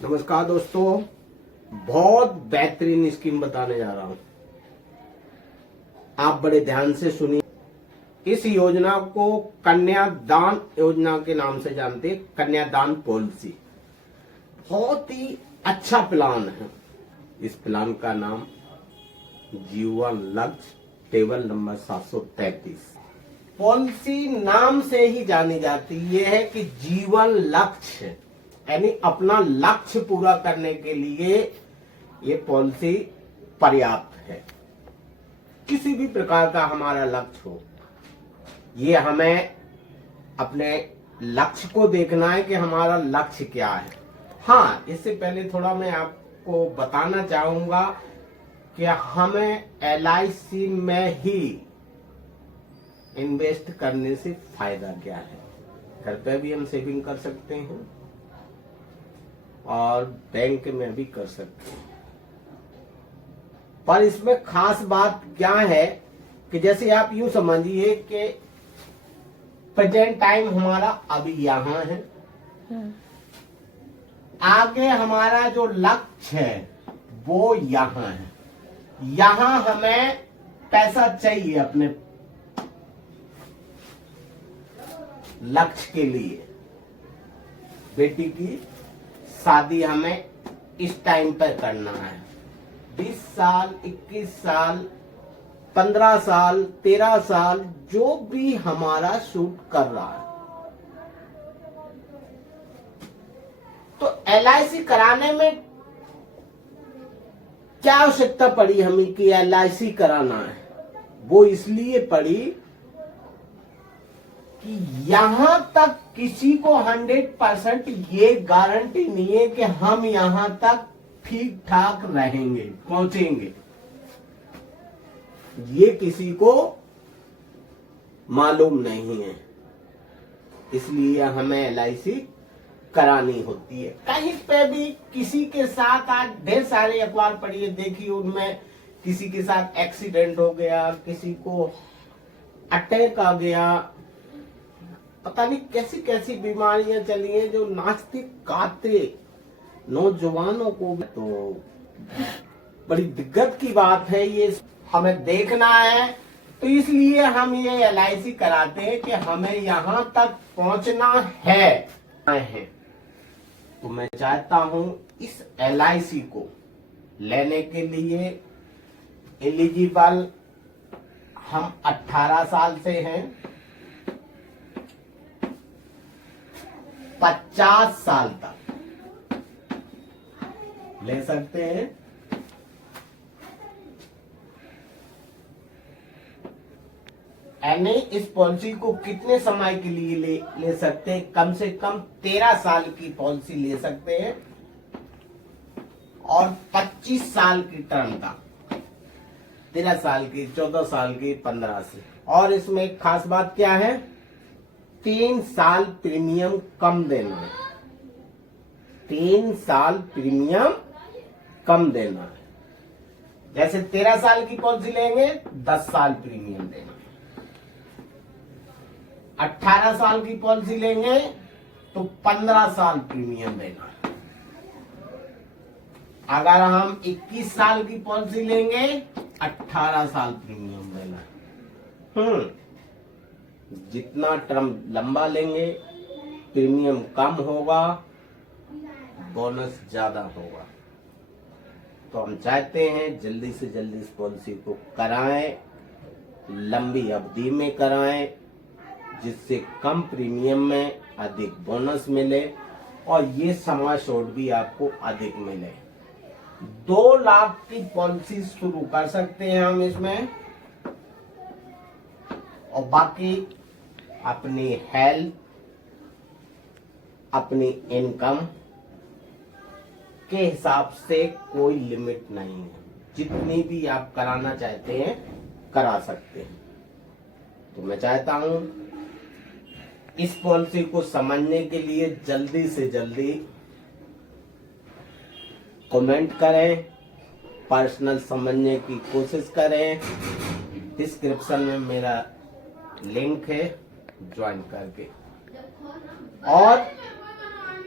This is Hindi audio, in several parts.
नमस्कार दोस्तों, बहुत बेहतरीन स्कीम बताने जा रहा हूं। आप बड़े ध्यान से सुनिए। इस योजना को कन्यादान योजना के नाम से जानते हैं। कन्यादान पॉलिसी बहुत ही अच्छा प्लान है। इस प्लान का नाम जीवन लक्ष्य टेबल नंबर 733 पॉलिसी नाम से ही जानी जाती है कि जीवन लक्ष्य यानी अपना लक्ष्य पूरा करने के लिए ये पॉलिसी पर्याप्त है। किसी भी प्रकार का हमारा लक्ष्य हो, ये हमें अपने लक्ष्य को देखना है कि हमारा लक्ष्य क्या है। हाँ, इससे पहले थोड़ा मैं आपको बताना चाहूंगा कि हमें LIC में ही इन्वेस्ट करने से फायदा क्या है। घर पे भी हम सेविंग कर सकते हैं और बैंक में भी कर सकते हैं। पर इसमें खास बात क्या है कि जैसे आप यूं समझिए कि प्रेजेंट टाइम हमारा अभी यहाँ है, आगे हमारा जो लक्ष्य है वो यहाँ है। यहाँ हमें पैसा चाहिए अपने लक्ष्य के लिए। बेटी की शादी हमें इस टाइम पर करना है। 20 साल, 21 साल, 15 साल, 13 साल, जो भी हमारा सूट कर रहा है। तो LIC कराने में क्या आवश्यकता पड़ी हमें कि LIC कराना है? वो इसलिए पड़ी कि यहां तक किसी को 100% ये गारंटी नहीं है कि हम यहां तक ठीक ठाक रहेंगे, पहुंचेंगे। ये किसी को मालूम नहीं है, इसलिए हमें LIC करानी होती है। कहीं पे भी किसी के साथ आज ढेर सारे अखबार पढ़िए, देखिए उनमें किसी के साथ एक्सीडेंट हो गया, किसी को अटैक आ गया, पता नहीं कैसी कैसी बीमारियां चली हैं जो नाचते गाते नौजवानों को। तो बड़ी दिक्कत की बात है, ये हमें देखना है। तो इसलिए हम ये LIC कराते हैं कि हमें यहां तक पहुंचना है। तो मैं चाहता हूं इस LIC को लेने के लिए एलिजिबल हम 18 साल से हैं, 50 साल तक ले सकते हैं। यानी इस पॉलिसी को कितने समय के लिए ले सकते हैं? कम से कम 13 साल की पॉलिसी ले सकते हैं और 25 साल की टर्म तक। 13 साल की, 14 साल की, 15 से। और इसमें एक खास बात क्या है? 3 साल प्रीमियम कम देना है। 3 साल प्रीमियम कम देना है। जैसे 13 साल की पॉलिसी लेंगे 10 साल प्रीमियम देना है। 18 साल की पॉलिसी लेंगे तो 15 साल प्रीमियम देना है। अगर हम 21 साल की पॉलिसी लेंगे 18 साल प्रीमियम देना है। जितना टर्म लंबा लेंगे प्रीमियम कम होगा, बोनस ज्यादा होगा। तो हम चाहते हैं जल्दी से जल्दी इस पॉलिसी को कराएं, लंबी अवधि में कराएं, जिससे कम प्रीमियम में अधिक बोनस मिले और ये सम एश्योर्ड भी आपको अधिक मिले। 2 लाख की पॉलिसी शुरू कर सकते हैं हम इसमें, और बाकी अपनी हेल्थ, अपनी इनकम के हिसाब से कोई लिमिट नहीं है। जितनी भी आप कराना चाहते हैं करा सकते हैं। तो मैं चाहता हूं इस पॉलिसी को समझने के लिए जल्दी से जल्दी कमेंट करें, पर्सनल समझने की कोशिश करें। डिस्क्रिप्शन में मेरा लिंक है, ज्वाइन करके। और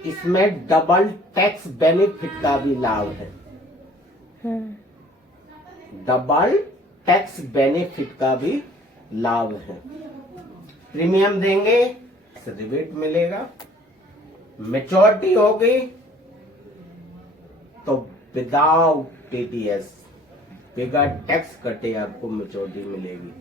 इसमें डबल टैक्स बेनिफिट का भी लाभ है। डबल टैक्स बेनिफिट का भी लाभ है। प्रीमियम देंगे, रिबेट मिलेगा। मैच्योरिटी होगी तो विदाउट टीडीएस, बिगर टैक्स कटे आपको मैच्योरिटी मिलेगी।